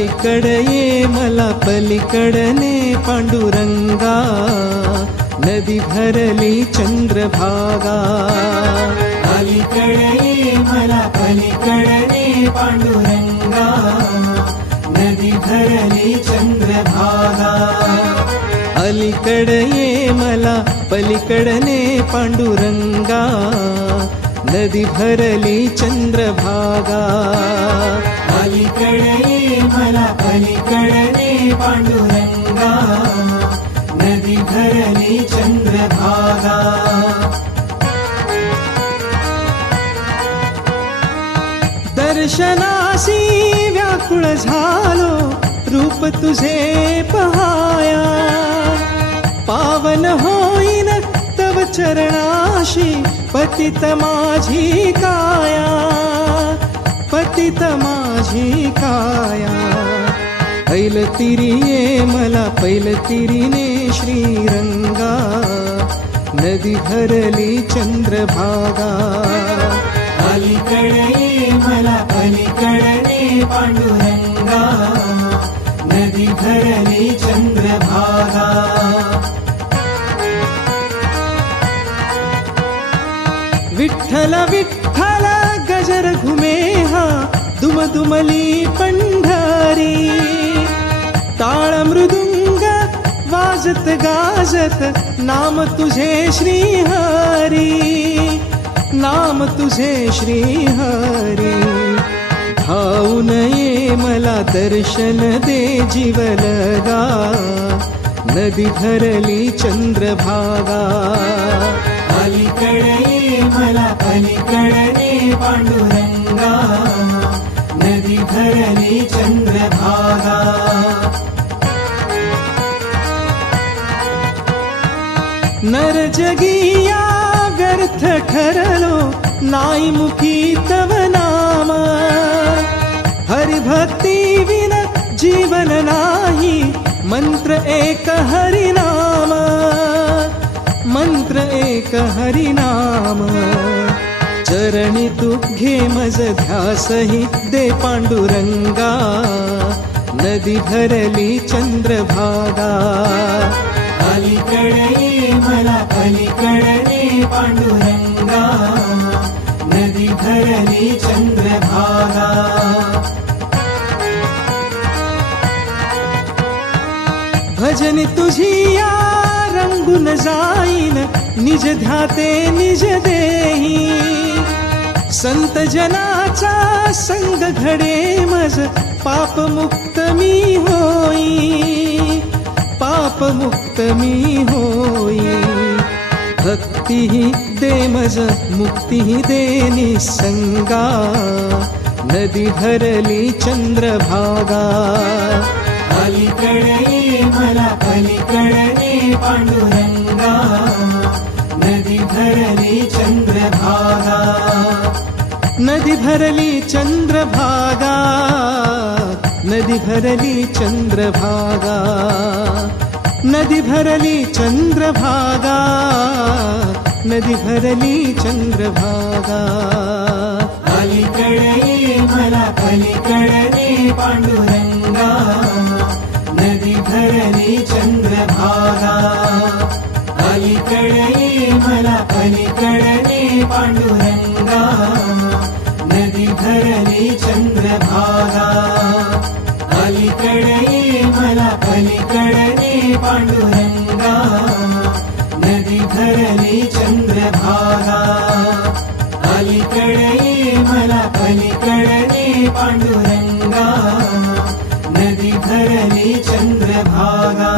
अलीकडे ये मला पलीकडने पांडुरंगा, नदी भरली चंद्रभागा. अलीकडे ये मला पलीकडने पांडुरंगा, नदी भरली चंद्रभागा. अलीकडे ये मला पलीकडने पांडुरंगा, नदी भरली चंद्रभागा. अलीकडे ये मला पलीकडने पांडुरंगा, नदी भरली चंद्रभागा. दर्शनासी व्याकुळ झालो, रूप तुझे पहाया. पावन होईन तव चरणाशी, पतित माझी काया, पतित माझी काया. पैलतीरी ये मला पैलतीरीने श्रीरंगा, नदी भरली चंद्रभागा. अलीकडे ये मला पलीकडने पांडुरंगा, नदी भरली चंद्रभागा. विठ्ठल विठ्ठल गजर घुमे हा, दुमदुमली पंढरी. टाळ मृदुंग वाजत गाजत, नाम तुझे श्रीहरी, नाम तुझे श्रीहरी. धावून ये मला दर्शन दे जीवलगा, नदी भरली चंद्रभागा. अलीकडे ये मला पलीकडने पांडुरंगा, नदी भरली चंद्रभागा. नर जगिया व्यर्थ ठरलो, नाई मुखी तव नाम. हरिभक्ती विन जीवन नाही, मंत्र एक हरिनाम, मंत्र एक हरिनाम. चरणी तू घे मज ध्यासही दे पांडुरंगा, नदी भरली चंद्रभागा. अलीकडे ये मला पलीकडने पांडुरंगा, नदी भरली चंद्रभागा. भजन तुझी या रंगून जाईन, निज ध्याते निज देही. संत जनाचा संग घडे मज, पाप मुक्त मी होई, पाप मुक्त मी होई. भक्तीही दे मज मुक्तीही दे निसंगा, नदी भरली चंद्रभागा. अलीकडे ये मला पलीकडने पांडुरंगा, नदी भरली चंद्रभागा. नदी भरली चंद्रभागा, नदी भरली चंद्रभागा. नदी भरली चंद्रभागा, नदी भरली चंद्रभागा. अलीकडे ये मला पलीकडने पांडुरंगा, नदी भरली चंद्रभागा. अलीकडे ये मला पलीकडने पांडुरंगा, नदी भरली चंद्रभागा. अलीकडे ये मला पलीकडने पांडुरंगा, नदी भरली चंद्रभागा. अलीकडे ये मला पलीकडने पांडुरंगा, नदी भरली चंद्रभागा.